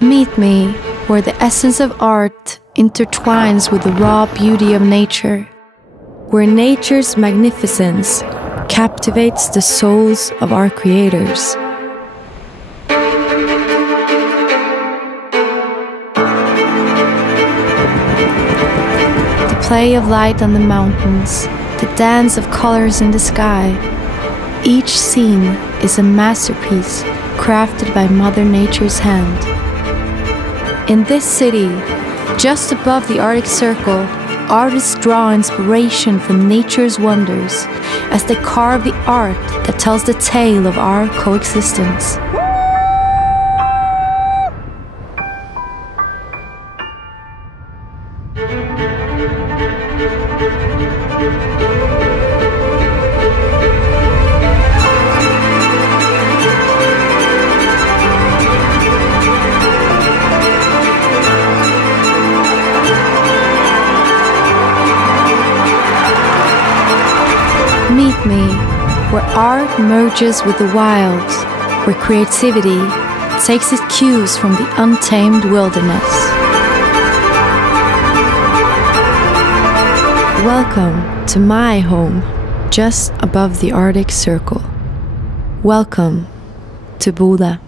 Meet me where the essence of art intertwines with the raw beauty of nature, where nature's magnificence captivates the souls of our creators. The play of light on the mountains, the dance of colors in the sky. Each scene is a masterpiece crafted by Mother Nature's hand. In this city, just above the Arctic Circle, artists draw inspiration from nature's wonders as they carve the art that tells the tale of our coexistence. Meet me where art merges with the wild, where creativity takes its cues from the untamed wilderness. Welcome to my home, just above the Arctic Circle. Welcome to Bodø.